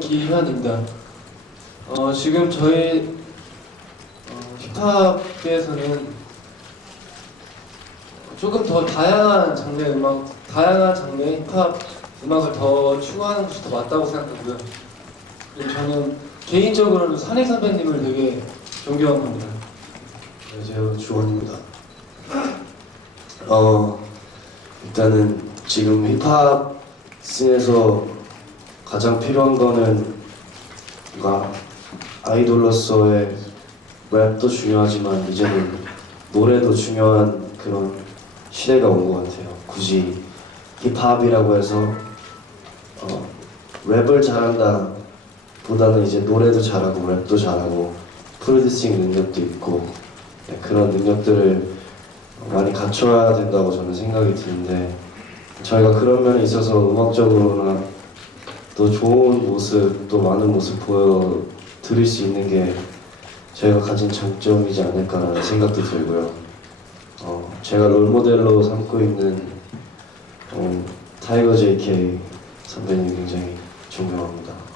김한입니다. 어, 지금 저희 어, 힙합계에서는 조금 더 다양한 장르의 음악, 다양한 장르의 힙합 음악을 더 추구하는 것이 더 맞다고 생각하고요. 그리고 저는 개인적으로는 산희 선배님을 되게 존경합니다. 안녕하세요 주원입니다. 어 일단은 지금 힙합 씬에서 가장 필요한 거는 뭔가 아이돌로서의 랩도 중요하지만 이제는 노래도 중요한 그런 시대가 온 것 같아요. 굳이 힙합이라고 해서 어, 랩을 잘한다 보다는 이제 노래도 잘하고 랩도 잘하고 프로듀싱 능력도 있고 네, 그런 능력들을 많이 갖춰야 된다고 저는 생각이 드는데 저희가 그런 면에 있어서 음악적으로나 또 좋은 모습, 또 많은 모습 보여드릴 수 있는 게 저희가 가진 장점이지 않을까라는 생각도 들고요. 어, 제가 롤모델로 삼고 있는 어, 타이거 JK 선배님 굉장히 존경합니다.